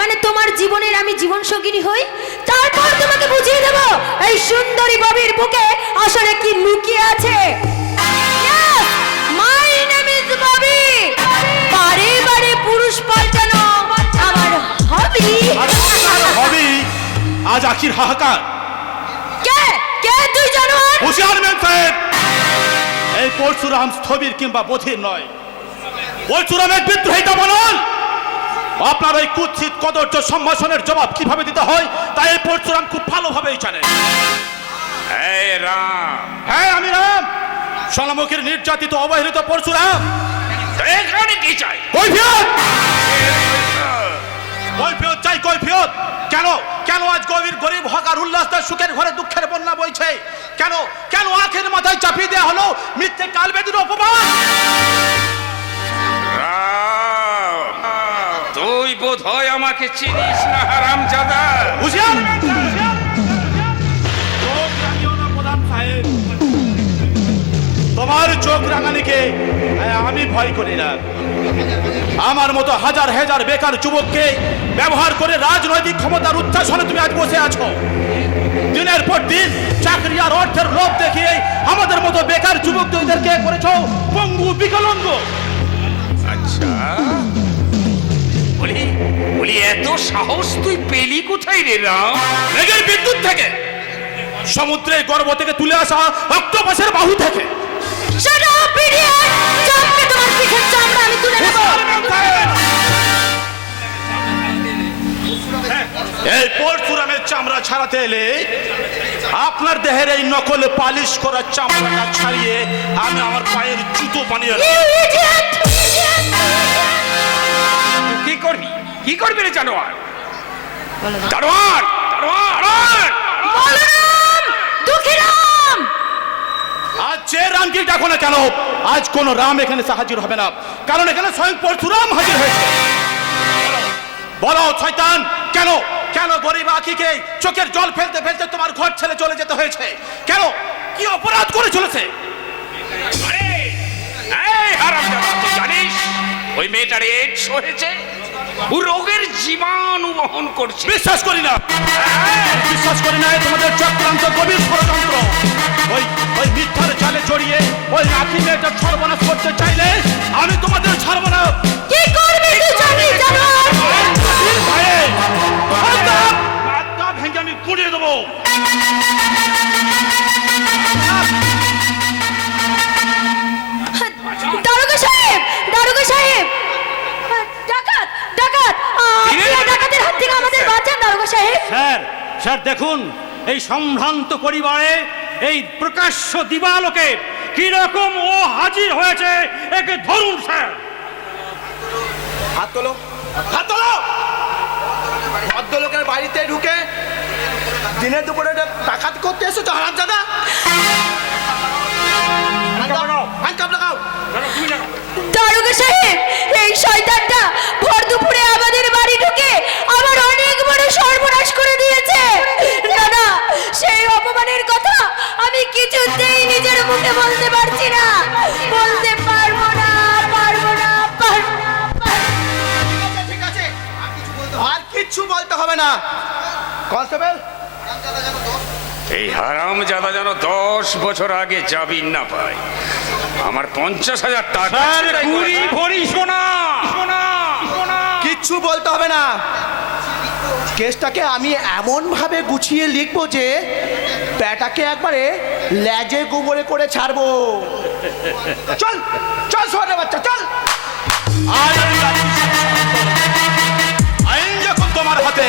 মানে তোমার জীবনের আমি জীবন সঙ্গিনী হই, তারপর তোমাকে বুঝিয়ে দেব এই সুন্দরী ববির বুকে আসলে কি লুকিয়ে আছে। Yes, my name is Bobby. বারে বারে পুরুষ পাল্টানো আমার হবি। হবি আজ আখির হাহাকার। কে কে তুই জানোয়ার? হুঁশিয়ার মেম সাহেব, এই পরশুরাম স্থবির কিংবা বধির নয়, পরশুরামের বিদ্রোহিতা বলল। আপনার ওই কুৎসিত কদর্য সম্ভাষণের জবাব কিভাবে দিতে হয় তাই এই পরশুরাম খুব ভালোভাবেই জানে। এই রাম, হ্যাঁ আমি রাম, সোনামুখীর নির্যাতিত অবহেলিত পরশুরাম। এখানে কি চাই? কৈফিয়ত, কৈফিয়ত চাই, কৈফিয়ত। কেন কেন আজ গরিব হকার উল্লাস তার সুখের ঘরে দুঃখের বন্যা বইছে? কেন কেন আখের মাথায় চাপিয়ে দেওয়া হলো মিথ্যে কালবেদির অপমান? রাম, তুই বোধ হয় আমাকে চিনিস না হারামজাদা। হুঁশিয়ার মেম সাহেব, হুঁশিয়ার। চোখ রাঙিও না প্রধান সাহেব। তোমার চোখ রাঙানিকে আমি ভয় করি না। আমার মতো হাজার হাজার বেকার যুবককে ব্যবহার করে রাজনৈতিক ক্ষমতার উচ্ছ্বাসনে তুমি আজ বসে আছো। দিনের পর দিন চাকরি আর অর্থের লোভ দেখিয়ে আমাদের মতো বেকার যুবকদেরকে করেছো পঙ্গু বিকলাঙ্গ। আচ্ছা, বলি বলি এত সাহস তুই পেলি কোথায় রে রাম? মেঘের বিদ্যুৎ থেকে, সমুদ্রের গর্ভ থেকে তুলে আসা অক্টোপাসের বাহু থেকে। Shut up, idiot! চামড়া তোমার পিঠের চামড়া আমি তুলে নেব। এই পরশুরামের চামড়া ছাড়াতে এলে আপনার দেহের এই নকল পালিশ করা চামড়াটা ছাড়িয়ে আমি আমার পায়ের জুতো বানিয়ে You idiot! কি করবি, কি করবি রে জানোয়ার? জানোয়ার, জানোয়ার! বলরাম, দুঃখীরাম! আজ যে রামকে ডাকো না কেন, আজ কোন রাম এখানে হাজির হবে না, কারণ এখানে স্বয়ং পরশুরাম হাজির হয়েছে। বলো শয়তান, কেন কেন গরিব আখিকে চোখের জল ফেলতে ফেলতে তোমার ঘর ছেড়ে চলে যেতে হয়েছে? কেন, কি অপরাধ করে চলেছে? আরে, এই হারামজাদা, তুই জানিস ওই মেয়েটার এইডস হয়েছে? ও রোগের জীবাণু বহন করছে। বিশ্বাস করি না, বিশ্বাস করি না। তোমাদের চক্রান্ত গভীর ষড়যন্ত্র। ওই ওই মিথ্যার জালে জড়িয়ে ওই আখি মেয়েটার সর্বনাশ করতে চাইলে আমি তোমাদের ছাড়বো না। কি করবি তুই জানি জানোয়ার? মাথা ভেঙে আমি পুড়িয়ে দেবো। দারোগা সাহেব, দারোগা সাহেব! ডাকাত, ডাকাত! আপনি এই ডাকাতের হাত থেকে আমাদের বাঁচান দারোগা সাহেব। স্যার, স্যার দেখুন এই সম্ভ্রান্ত পরিবারে এই প্রকাশ্য দিবালোকে কিরকম ও হাজির হয়েছে, একে ধরুন স্যার। হাত তোলো, হাত তোলো। ভদ্রলোকের বাড়িতে ঢুকে দিনে দুপুরে ডাকাত করতে এসেছো হারামজাদা? হ্যান্ডকাপ লাগাও। দারোগা সাহেব, এই শয়তানটা ভর দুপুরে আমাদের বাড়ি ঢুকে আমার অনেক বড় সর্বনাশ করে দিয়েছে। না না, সেই অপমানের কথা আমি কিছুতেই নিজের মুখে বলতে পারছি না, বলতে পারবো না, পারবো না, পারবো না, পারবো না। ঠিক আছে, আর কিচ্ছু বলতে হবে না। কনস্টেবল, এই হারামজাদা যেন 10 বছর আগে জামিন না পায়। আমার 50,000 টাকা স্যার, ছিনতাই কুড়ি করেছে। ভরি সোনা, সোনা, সোনা। কিচ্ছু বলতে হবে না। কেসটাকে আমি এমন ভাবে গুছিয়ে লিখবো যে প্যাটাকে একবারে লেজে গোবরে করে ছাড়বো। চল চল সোনা বাচ্চা, চল। আজ আমি রাজি শান্ত। আইন যখন তোমার হাতে,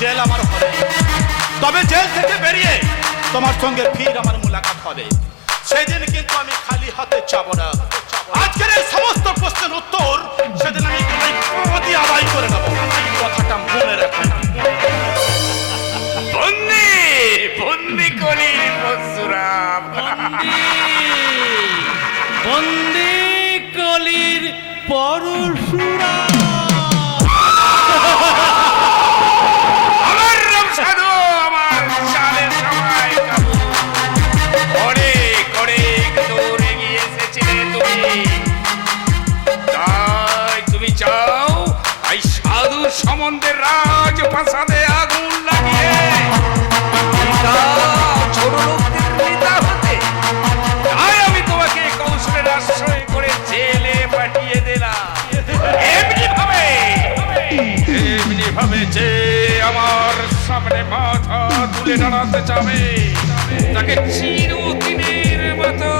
জেল আমার হবে। তবে জেল থেকে বেরিয়ে তোমার সঙ্গে ফির আমার মুলাকাত হবে। সেদিন কিন্তু আমি খালি হাতে যাব না। আজকের এই সমস্ত প্রশ্নের উত্তর সেদিন আমি গলায় আদায় করে নেবো। কথাটা মনে রাখবেন। বন্দি বন্দি কলির পরশুরাম। বন্দি কলির পরশুরাম। আমার নাম সাধু, আমার চালের সবাই কাবু। অনেক অনেক দূর এগিয়ে এসেছিলে তুমি, তাই তুমি চাও এই সাধু সম্বন্ধে রাজপ্রাসাদে আগুন লাগিয়ে ছোট লোকদের নেতা হতে। তাই আমি তোমাকে কৌশলের আশ্রয় করে জেলে পাঠিয়ে দিলাম। এমনি ভাবে যে আমার সামনে মাথা তুলে দাঁড়াতে চাবে তাকে চিরদিনের মতো